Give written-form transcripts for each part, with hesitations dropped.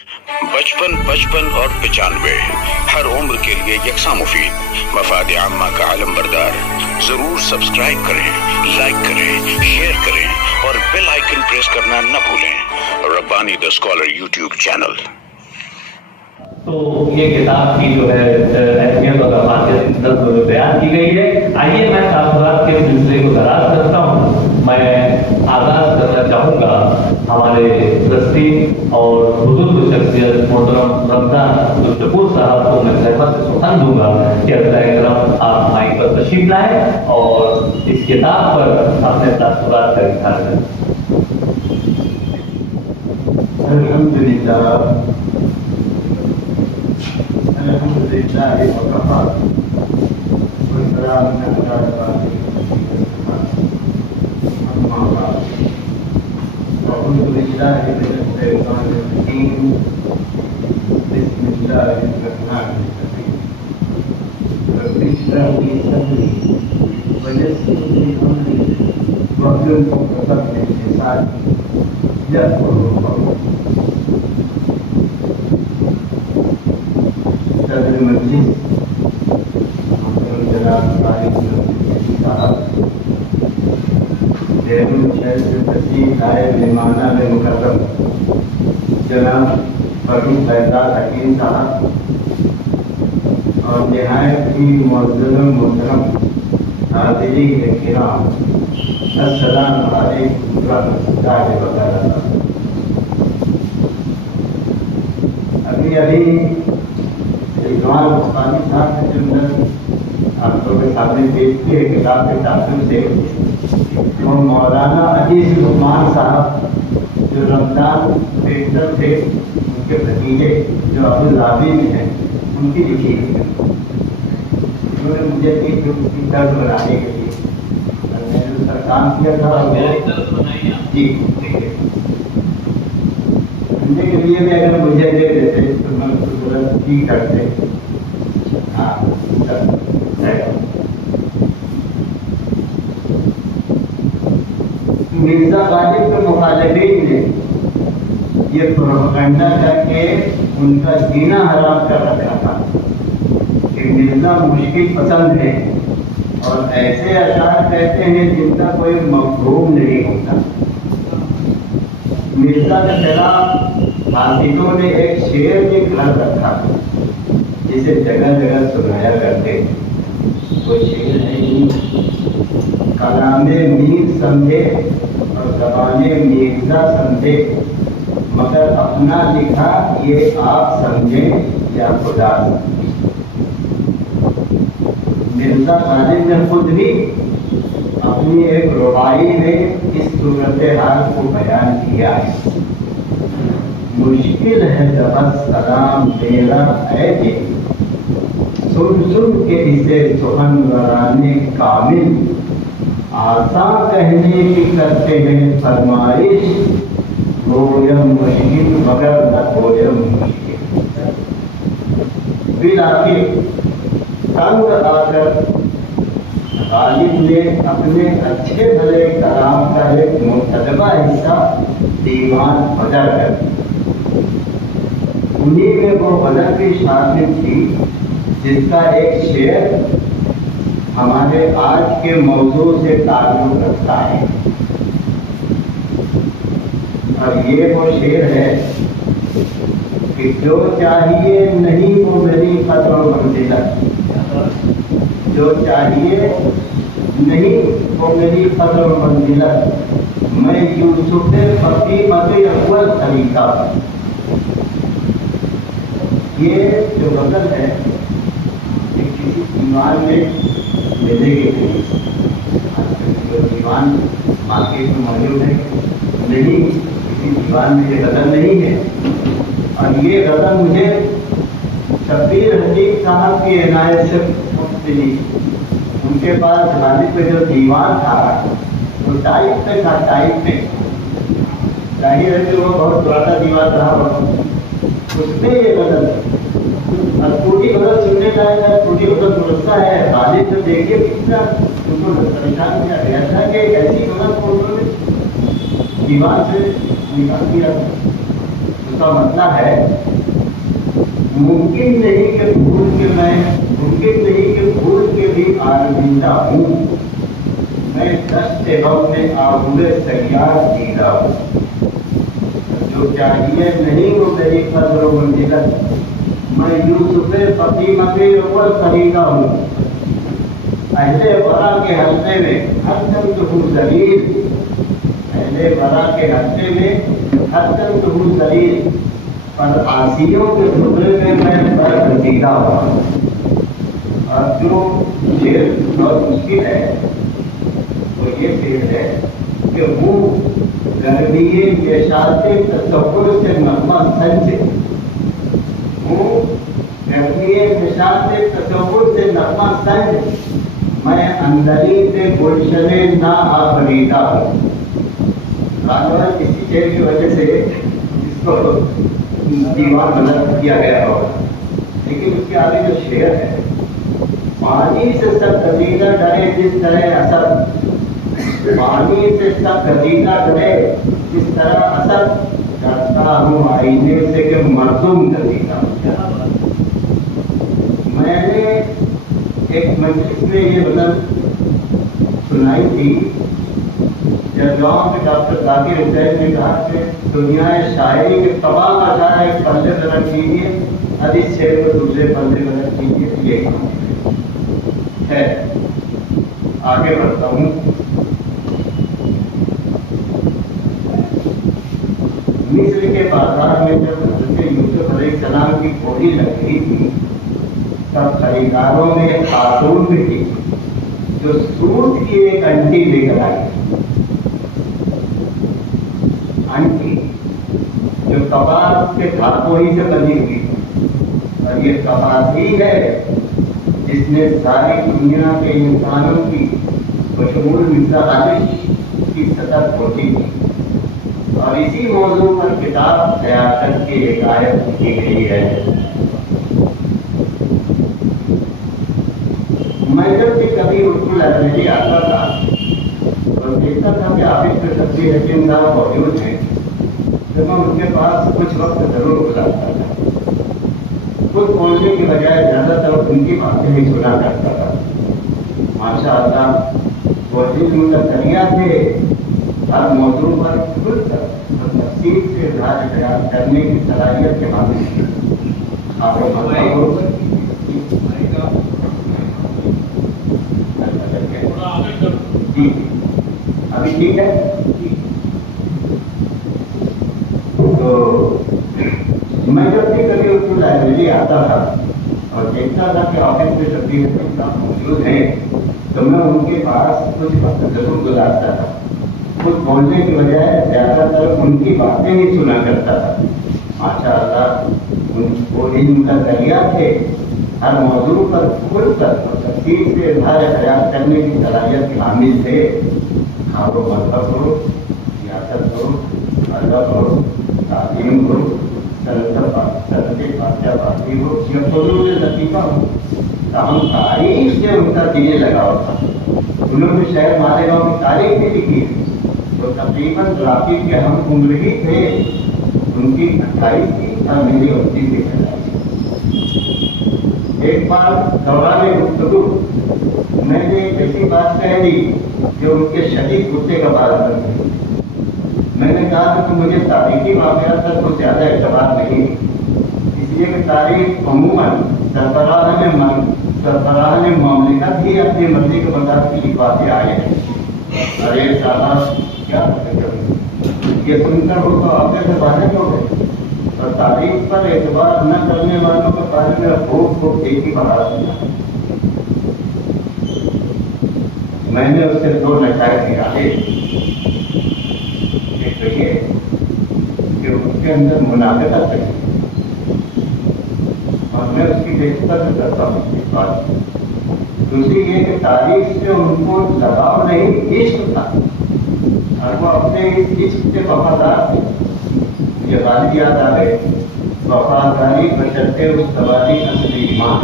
55, 55 और 95 हर उम्र के लिए यकसा मुफीद, मफाद आम्मा का आलम बरदार। जरूर सब्सक्राइब करें, लाइक करें, शेयर करें और बेल आइकन प्रेस करना न भूलें। Rabbani the scholar YouTube channel. तो ये किताब की जो है अहमियत और अफादियत बयान की गई है। आइए मैं तासुरात के सिलसिले को दराज करता हूँ। मैं आगाज करना चाहूँगा हमारे ट्रस्टी और बुजुर्ग शख्सियत मोहतरम रमजान अब्दुल साहब को मैं रहमत से सुखान दूंगा कि अल्लाह करम आप माइक पर तशरीफ लाएं और इस किताब पर अपने तासुरात का इज़हार करें। अल्हम्दुलिल्लाह अल्हम्दुलिल्लाह वकफ़ा वस्सलामु अला अम्मा बाद अऊज़ु बिल्लाहि मिनश शैतानिर रजीम बिस्मिल्लाहिर रहमानिर रहीम रब्बि इश्रह ली सदरी व यस्सिर ली अमरी वहलुल उक़दतम मिन लिसानी यफ़क़हू क़ौली। सदर मजलिस जनाब तारिक साहब, देहरादून शहर से तशरीफ लाए मेहमाना में मुकर्रम जनाब फरूक फैजाज हकीम साहब और निहायत ही मुअज़्ज़ज़ मोहतरम हाज़िरीन किराम, अस्सलामु अलैकुम व रहमतुल्लाहि व बरकातहू। अभी रिजवान उस्मानी साहब ने जो आप लोगों के सामने पेश की है किताब के तासुर से, और मौलाना अजीज लुकमान साहब जो रमजान पेशर थे उनके भतीजे जो अब्दुल राबी में हैं उनकी लिखी है। उन्होंने मुझे दी जो उसकी दर्ज बनाने के लिए मैंने उसका काम किया था जी सुनने के लिए भी अगर मुझे दे देते तो मैं उसको तुरंत ठीक करते। हाँ मिर्जा गालिब के मुखालिफिन ने ये प्रोपेगेंडा करके उनका जीना हराम कर रखा था कि मिर्जा मुश्किल पसंद है और ऐसे अशार कहते हैं जिनका कोई मफहूम नहीं होता। मिर्जा के खिलाफ हासिदों ने एक शेर भी घर रखा जिसे जगह जगह सुनाया करते। वो शेर नहीं, कलामे मीर समझे और ज़बाने मिर्जा समझे, मगर अपना लिखा ये आप समझे या खुदा समझे। मिर्जा गालिब ने खुद भी अपनी एक रुबाई में इस सूरत हाल को बयान किया है। मुश्किल है जबस सलाम मेरा ऐ दिल, सुन सुन के इसे सुहनवराने कामिल, आसान कहने की करते हैं फरमाइश, गोयम मुश्किल मगर न गोयम मुश्किल। फिर आखिर तंग आकर गालिब ने अपने अच्छे भले कलाम का एक मुकदमा हिस्सा दीवान बदर कर दिया। उन्हीं में वो बदर की शामिल थी जिसका एक शेर हमारे आज के मौजू से ताल्लुक रखता है। और ये वो शेर है कि जो चाहिए नहीं वो मेरी कदर मंजिलत, जो चाहिए नहीं वो मेरी कदर मंजिलत, मैं यूसुफ फकीमत अव्वल तरीका। ये जो गजल है ये किसी दीवान में मिलेगी नहीं, जो दीवान मार्केट में मौजूद है नहीं, किसी दीवान में ये गजल नहीं है। और ये गजल मुझे शब्बीर हकीम साहब की इनायत से मिली। उनके पास गालिब पे जो दीवान था वो टाइप पे था, टाइप पे। जाहिर है कि वो बहुत पुराना दीवान रहा, उसमें ये गजल और टूटी गजल सुनने लायक है, टूटी गजल दुरुस्ता है। गालिब तो देखिए कितना उनको परेशान किया गया था कि ऐसी गजल को उन्होंने दीवान से निकाल दिया। उसका मतलब है मुमकिन नहीं कि भूल के भी आरमिंदा हूँ, मैं दस्त गम में आबुए सयार दीदा हूँ, जो चाहिए नहीं वो मेरी कद्र व मंजिलत, मैं यूसुफ फतीमत अव्वल खरीदा हूँ, अहले वरा के हस्ते में हर दम हूँ जलील, अहले वरा के हस्ते में हर दम हूँ जलील, पर आसियों के टुकड़े में मैं बरगजीदा हुआ। और जो शेर बहुत मुश्किल है वो ये शेर है कि वो गर्मीए बेशाते तस्वुर से नगमा संच, वो गर्मीए बेशाते तस्वुर से नगमा संच, मैं अंदरी से गुलशने ना आफरीदा हूँ। इसी शेर की वजह से इसको दीवान बना किया गया होगा, लेकिन उसके आगे जो शेर है, पानी से सब गदीदा डरे जिस तरह असर, पानी से सब गदीदा डरे जिस तरह असर, डरता हूँ आईने से कि मरदूम गदीदा। मैंने एक मजलिस में ये बदल सुनाई थी जब गाँव के डॉक्टर जाकिर हुसैन ने कहा कि दुनिया शायरी के तमाम अशार एक पल्ले गलत कीजिए, हदीस शेर को दूसरे पल्ले गलत कीजिए, तो ये है। आगे बढ़ता हूँ। मिस्र के बाजार में जब हज़रत यूसुफ अलैहिस्सलाम की गोली लग रही थी, तब खरीदारों ने खातून भी थी जो सूत की एक अंटी लेकर आई, अंटी जो कपास के धातु ही से बनी हुई, और ये कपास ही है जिसने सारी दुनिया के इंसानों की बशमूल मिसाल की सतह खोटी थी। और इसी मौजू पर किताब हयात की एक आयत लिखी गई है। मैं जब भी कभी उर्दू लाइब्रेरी आता था और देखता था कि ऑफिस में सब्जी हकीम साहब मौजूद हैं, तो मैं उनके पास कुछ वक्त जरूर गुजारता था। खुद बोलने की बजाय ज्यादातर उनकी बातें ही सुना करता था। माशाअल्लाह वो जिस्म का दरिया थे, हर मौजू पर खुलकर और तफसील से इज़हार बयान करने की सलाहियत के हामिल थे। जी अभी ठीक है। तो मैं जब भी कभी उसको लाइब्रेरी आता था और देखता था कि ऑफिस में सभी मौजूद हैं, तो मैं उनके पास कुछ वक्त जरूर गुजारता था। खुद बोलने की बजाय ज्यादातर उनकी बातें ही सुना करता था। माशाअल्लाह वो इनका दरिया थे, हर मौजू पर खुलकर और तफसील से इज़हार ख्याल करने की सलाहियत के हामिल थे। खाओ मजहब करो, सियासत करो, अदब करो, तालीम करो, बाती हो या फजूल लतीफ़ा हो, हम तारीख से उनका दिले लगाव था। उन्होंने शहर मालेगांव की तारीख भी लिखी, तो तकरीबन राफी के हम उम्र ही थे, उनकी 28 थी और मेरी 29 थी। एक बार दौरान गुफ्तगू मैंने एक ऐसी बात कह दी जो उनके शदीद गुस्से का बात बन। मैंने कहा कि मुझे तारीखी वाक़यात पर कुछ ज़्यादा एतबार नहीं, इसलिए कि तारीख अमूमन सरबराह ने मामलिकत ही अपनी मर्जी के मुताबिक की लिखवाते आए हैं। अरे साहब क्या ये सुनकर हो तो आपके से बाहर हो गए, और तारीख पर एतबार न करने वालों के बारे में खूब एक ही बढ़ा दिया। मैंने उससे 2 नतीजे निकाले। एक तो ये कि उसके अंदर मुनाफिकत है, और मैं उसकी बेइज्जती करता हूँ इस बात। दूसरी ये कि तारीख से उनको लगाव नहीं, इश्क था, और वो अपने इस इश्क से वफादार थे। मुझे गाली याद आ गए, वफादारी बशर्ते उस तबादी असली ईमान।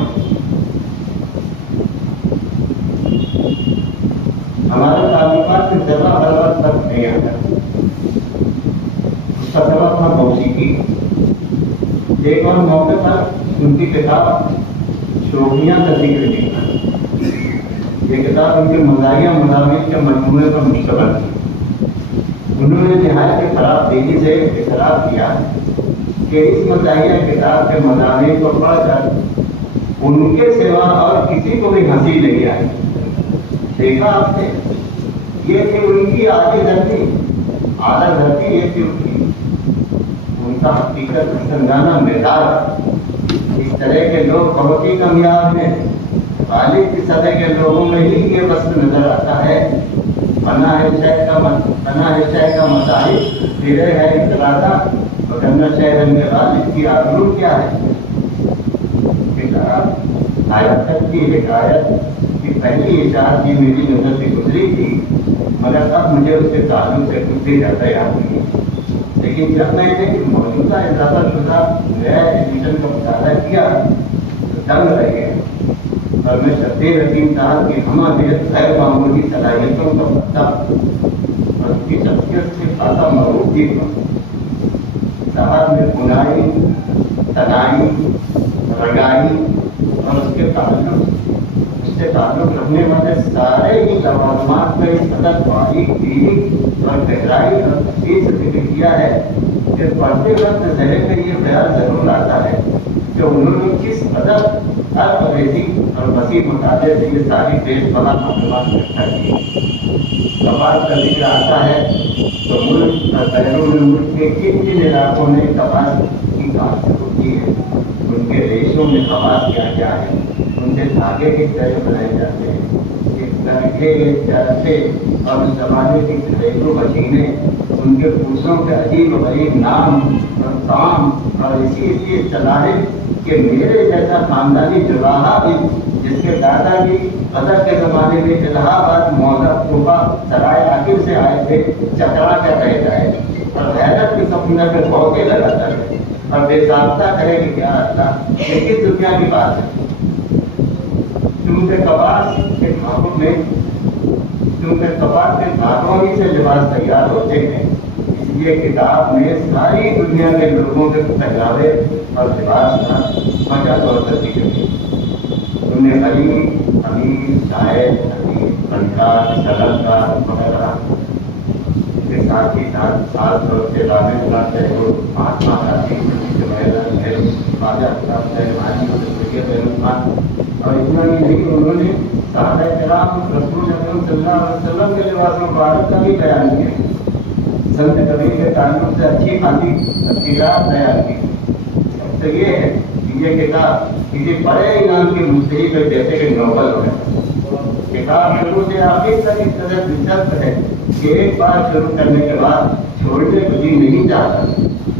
हमारा ताल्लुकात से जरा बराबर तक नहीं आता। उसका सबब था मौसीकी। एक और मौके पर उनकी किताब शोभियाँ का जिक्र किया। ये किताब उनके मज़ाहिया मज़ामिन के मजमूए पर मुश्तमिल थी। उन्होंने निहायत खराब दिली से इकरार किया कि इस मज़ाहिया किताब के मज़ामिन को पढ़कर उनके सिवा और किसी को भी हंसी नहीं आई। देखा आपने, ये थी उनकी आधी धरती, आधा धरती ये थी उनका हकीकत पसंदाना मैदान। इस तरह के लोग बहुत ही कामयाब हैं। गालिब की सतह के लोगों में ही ये वस्त नजर आता है। बना है शय का मसाहिब फिरे है इतराजा, वरना शहर में गालिब की आबरू क्या है। आयत तक की हिदायत की पहली इजाज़त की मेरी नजर से गुजरी थी, मगर अब मुझे उसके ताल्लुक से कुछ भी ज़्यादा याद नहीं। लेकिन जब मैंने मौजूदा इजाफा शुदा नया एडिशन का मुताला किया तो दंग रह गया और मैं शब्दीर हकीम साहब की हमारे गैर मामूली सलाहियतों का पता और उसकी शख्सियत से खासा मरूफ भी हुआ। साहब में बुनाई, तनाई, रंगाई और उससे ताल्लुक रखने वाले सारे ही लवाजमात में इस कदर बारीक दीनी और गहराई और तफसील से जिक्र किया है कि पढ़ते वक्त ज़हन में ये ख्याल जरूर आता है कि उन्होंने किस कदर अवेजी और वसी मुताले से ये सारी बेशबहा मालूमात इकट्ठा की। कपास का जिक्र आता है तो मुल्क और बैरून मुल्क के किन किन इलाकों में कपास की काश्त होती है, उनके देशों में कपास क्या क्या है, उनसे धागे किस तरह बनाए जाते हैं, चरखे और उस जमाने की घरेलू मशीनें, उनके पुरुषों के अजीब गरीब नाम और काम और इसी सलाहिब कि मेरे जैसा खानदानी जुलाहा भी जिसके दादाजी कदर के जमाने में इलाहाबाद मौजा तोबा सराय आखिर से आए थे, चकरा कर रह जाए और हैरत की सपना पे भौके लगाता है और बेसाख्ता कहे कि क्या अल्लाह ये किस दुनिया की बात है। क्योंकि कपास के धागों ही से लिबास तैयार होते हैं, इसलिए किताब में सारी दुनिया के लोगों के पहनावे और लिबास का वजह तौर पर जिक्र किया। उन्हें गरीब, अमीर, शायर, अजीब, फनकार, सनतकार वगैरह के साथ ही साथ तौर से महात्मा गांधी, और इतना ही नहीं, उन्होंने साहब-ए-किराम रसूल अकरम सल्लल्लाहु अलैहि वसल्लम के लिबास मुबारक का भी बयान किया। संत कबीर के ताल्लुक से अच्छी खासी तफसीलात बयान की। तो ये है कि ये किताब किसी बड़े इनाम की मुस्तहिक है, जैसे कि नोबल हो गया। किताब शुरू से आखिर तक इस तरह दिलचस्प है कि एक बार शुरू करने के बाद छोड़ने को जी नहीं चाहता।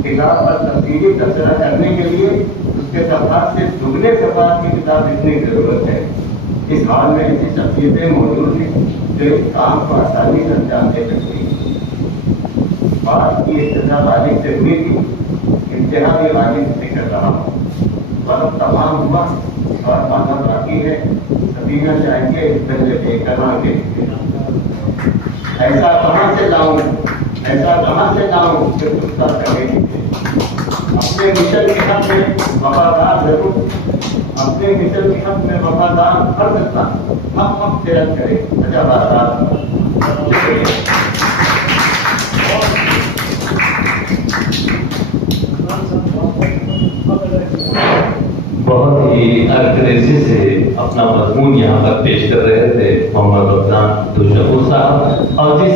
किताब पर तफसीली तबसरा करने के लिए उसके सफात से दुगने सफात की किताब लिखने की जरूरत है। इस हाल में ऐसी शख्सियतें मौजूद हैं जो इस काम को आसानी से अंजाम दे सकती हैं। बात की इब्तिदा गालिब से हुई थी, इंतहा भी गालिब से कर रहा हूँ। वक्त तमाम हुआ और माना बाकी है, सबीना चाहिए पहले बेकरां के ऐसा कहाँ से लाऊं कि गुस्सा करेगी। अपने मिशन के हक में वफादार जरूर, अपने मिशन के हक में वफादार कर सकता हम सेहत करे। अच्छा बात बहुत ही अग्रेसी से अपना मजमून यहाँ पर पेश कर रहे थे मोहम्मद रमजान दुशहूर साहब, और जिस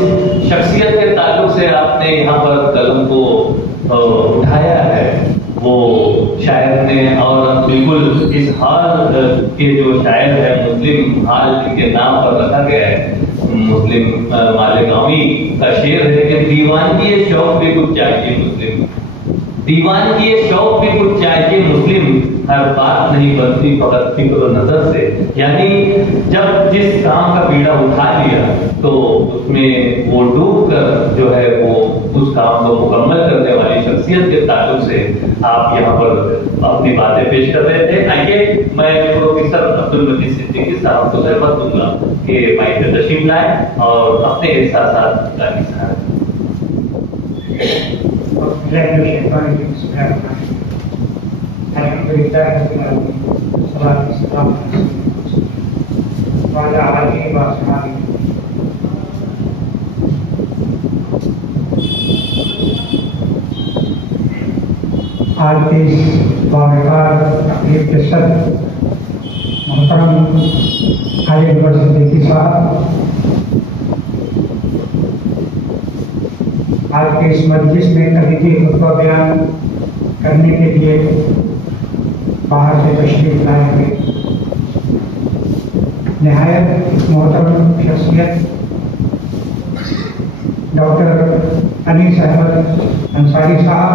शख्सियत के ताल्लुक से आपने यहाँ पर कलम को उठाया है वो शायर ने, और बिल्कुल इस हाल के जो शायर है मुस्लिम हाल के नाम पर रखा गया है। मुस्लिम मालेगावी का शेर है कि दीवान की ये शौक भी कुछ चाहिए मुस्लिम, दीवान की ये शौक भी कुछ चाहिए मुस्लिम, हर बात नहीं बनती फकत फिक्र नजर से। यानी जब जिस काम का बीड़ा उठा लिया तो उसमें वो डूब कर जो है वो उस काम को मुकम्मल करने वाली शख्सियत के ताल्लुक से आप यहाँ पर अपनी बातें पेश कर रहे थे। आइए मैं प्रोफेसर अब्दुल मजीद सिद्दीकी साहब को सहमत दूंगा कि माइक में तशरीफ लाएं और अपने एहसासात का इजहार। آج کے اس باوقار تقریب کے صدر محترم حاجی اکبر صدیقی صاحب، آج کے اس مجلس میں تحریری خطبہ بیان کرنے کے لیے باہر سے تشریف لائے ہوئے نہایت محترم شخصیت ڈاکٹر انیس احمد انصاری صاحب،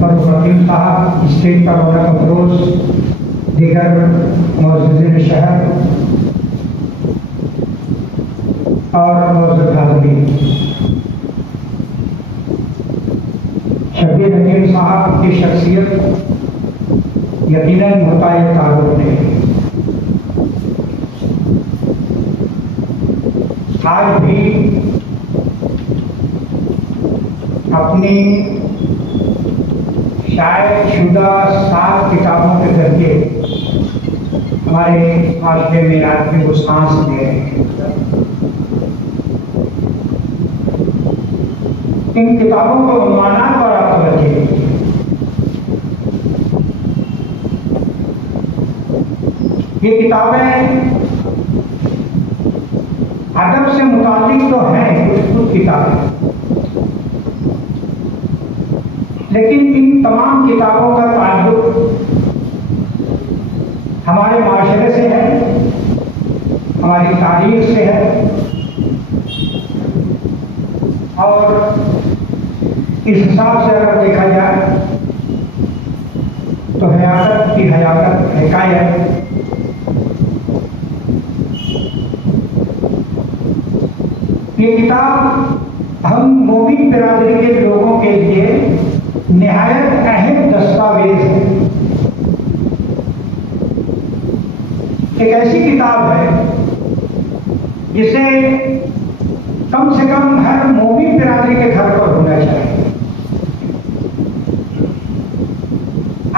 فاروق حکیم صاحب، اسٹیٹ کا رونق افروز، دیگر معززین شہر اور معزز حاضرین، شبیر حکیم صاحب کی شخصیت یقیناً متعلق تعارف نہیں۔ آج بھی اپنی شاید شدہ 7 کتابوں کے ذریعے ہمارے معاشرے میں آدمی کو سانس دے رہے ہیں۔ ان کتابوں کو عنوانات پر آپ توجہ دیجیے۔ یہ کتابیں ادب سے متعلق تو ہیں، کچھ کچھ کتابیں، لیکن ان تمام کتابوں کا تعلق ہمارے معاشرے سے ہے، ہماری تاریخ سے ہے، اور اس حساب سے اگر دیکھا جائے تو حیات کی حیات حکایت یہ کتاب ہم مومن برادری کے لوگوں کے لیے نہایت اہم دستاویز ہے۔ ایک ایسی کتاب ہے جسے کم سے کم ہر مومن برادری کے گھر پر ہونا چاہیے۔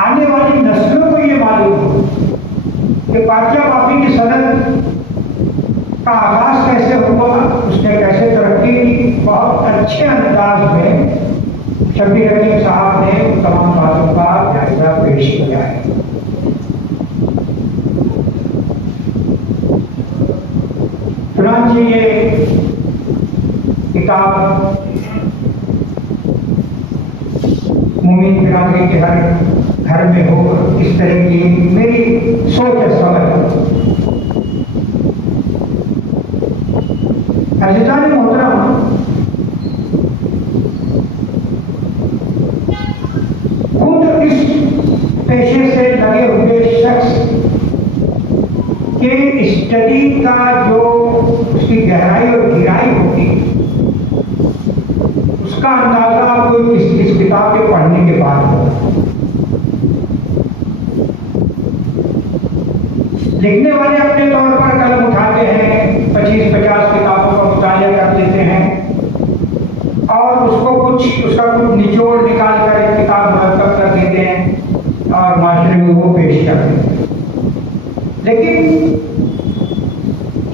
آنے والی نسلوں کو یہ معلوم ہو کہ پارچہ پاپی کی صنعت کا آغاز کیسے ہوا، اس نے کیسے ترقی کی۔ بہت اچھے انداز میں شبیر حکیم صاحب نے تمام باتوں کا جائزہ پیش کیا ہے۔ چنانچہ یہ کتاب مومن برادری کے ہر گھر میں ہو، اس طرح کی میری سوچ ہے، سمجھ۔ عزیزان محترم، خود اس پیشے سے لگے ہوئے شخص کے اسٹڈی کا جو اس کی گہرائی اور گہرائی ہوگی، اس کا اندازہ آپ کو اس کتاب کے پڑھنے کے بعد ہوگا۔ لکھنے والے اپنے طور پر قلم اٹھاتے ہیں، 25-50 کتابوں کا مطالعہ کر لیتے ہیں اور اس کا کچھ نچوڑ نکال کر ایک کتاب مرتب کر دیتے ہیں اور معاشرے میں وہ پیش کر دیتے ہیں۔ لیکن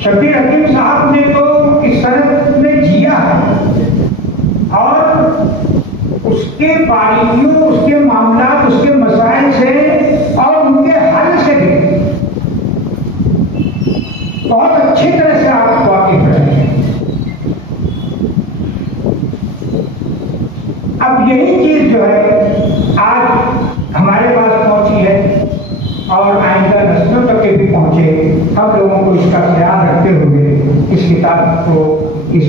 شبیر حکیم صاحب نے تو اس صنعت میں جیا ہے اور اس کے باریکیوں، اس کے معاملات، اس کے مسائل سے اور ان کے حل سے بھی بہت اچھی طرح سے آپ واقف رہے ہیں۔ اب یہی چیز جو ہے آج ہمارے پاس پہنچی ہے اور آئندہ نسلوں تک کے بھی پہنچے، ہم لوگوں کو اس کا خیال رکھتے ہوئے اس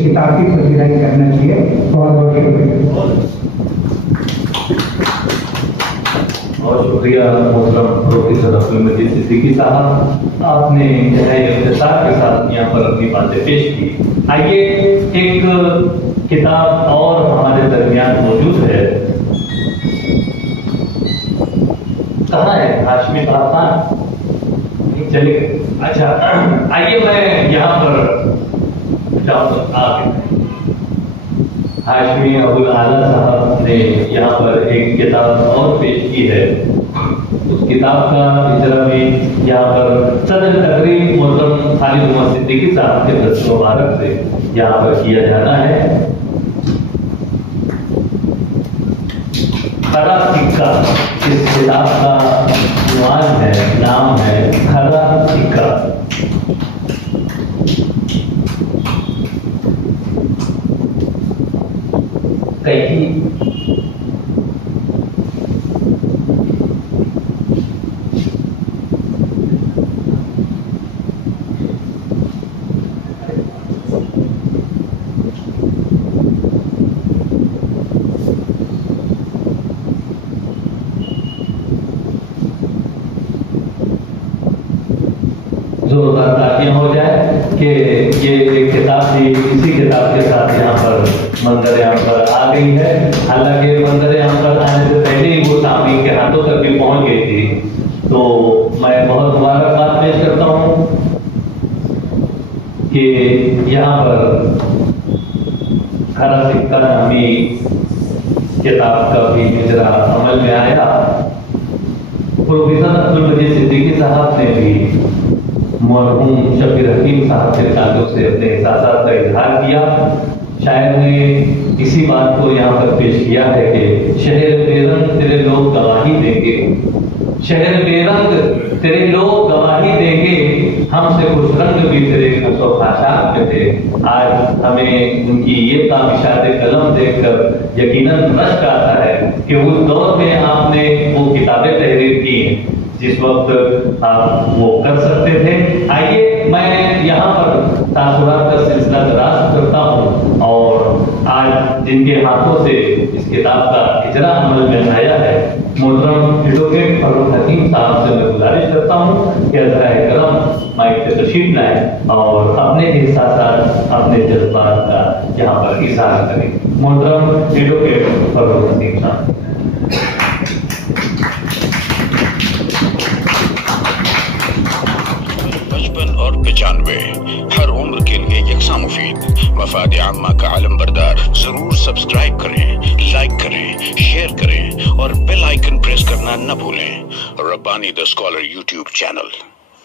کتاب کی پذیرائی کرنا چاہیے۔ بہت بہت شکریہ۔ بہت شکریہ محترم پروفیسر عبدالمجید صدیقی صاحب، آپ نے اختصار کے ساتھ یہاں پر اپنی باتیں پیش کی۔ آئیے ایک کتاب اور ہمارے درمیان موجود ہے، کہاں ہے ہاشمی صاحب؟ چلے گئے، اچھا آئیے میں یہاں پر جاؤں۔ ہاشمی ابو الاعلیٰ صاحب نے یہاں پر किताब और पेश की है। उस किताब का इजरा भी यहाँ पर सदर तकरीब मोहतरम खालिद उमर सिद्दीकी साहब के दस्तूर मुबारक से यहाँ पर किया जाना है। खरा सिक्का इस किताब का उन्वान है, नाम है खरा सिक्का। कई जोरदार तालियां हो जाए कि ये एक किताब थी, इसी किताब के साथ यहाँ पर मंजर आम पर आ गई है। हालांकि मंजर आम पर आने से पहले ही वो सामने के हाथों तक भी पहुंच गई थी। तो मैं बहुत मुबारकबाद पेश करता हूँ कि यहाँ पर खरा सिक्का नामी किताब का भी इजरा अमल में आया। प्रोफेसर अब्दुल मजीद सिद्दीकी साहब ने भी मरहूम शफीर हकीम साहब के ताल्लुक से अपने एहसासात का इजहार किया। शायर ने इसी बात को यहाँ पर पेश किया है कि शहर बेरंग तेरे लोग गवाही देंगे, शहर बेरंग तेरे लोग गवाही देंगे, हमसे खुश रंग भी तेरे खाशात में थे। आज हमें उनकी ये ताबिशात कलम देखकर यकीनन रश्क आता है कि उस दौर में आपने वो किताबें तहरीर की हैं जिस वक्त आप वो कर सकते थे। आइए मैं यहाँ पर तासुरात का सिलसिला दराज करता हूँ और आज जिनके हाथों से इस किताब का इजरा अमल में आया है, मोहतरम एडवोकेट फरूक हकीम साहब से मैं गुजारिश करता हूँ कि अज़राए करम माइक पे तशरीफ लाएं और अपने एहसासात, अपने जज्बात का यहाँ पर इज़हार करें। मोहतरम एडवोकेट फरूक हकीम साहब। 55 और 95 हर उम्र के लिए यकसा मुफीद। मफाद आम्मा का आलम बरदार। जरूर सब्सक्राइब करें, लाइक करें, शेयर करें और बेल आइकन प्रेस करना न भूलें। Rabbani the scholar YouTube channel.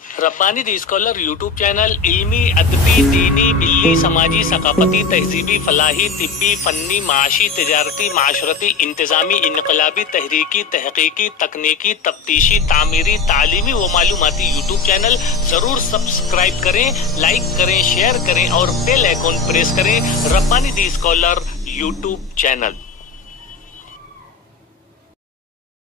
Rabbani the scholar YouTube channel इल्मी, अदबी, दीनी, बिल्ली, समाजी, सकाफती, तहजीबी, फलाही, तिब्बी, फन्नी, माशी, तिजारती, माशरती, इंतजामी, इनकलाबी, तहरीकी, तहकीकी, तकनीकी, तफ्तीशी, तामीरी, तालीमी व मालूमाती यूट्यूब चैनल जरूर सब्सक्राइब करें, लाइक करें, शेयर करें और बेल आइकन प्रेस करें। Rabbani the scholar YouTube channel.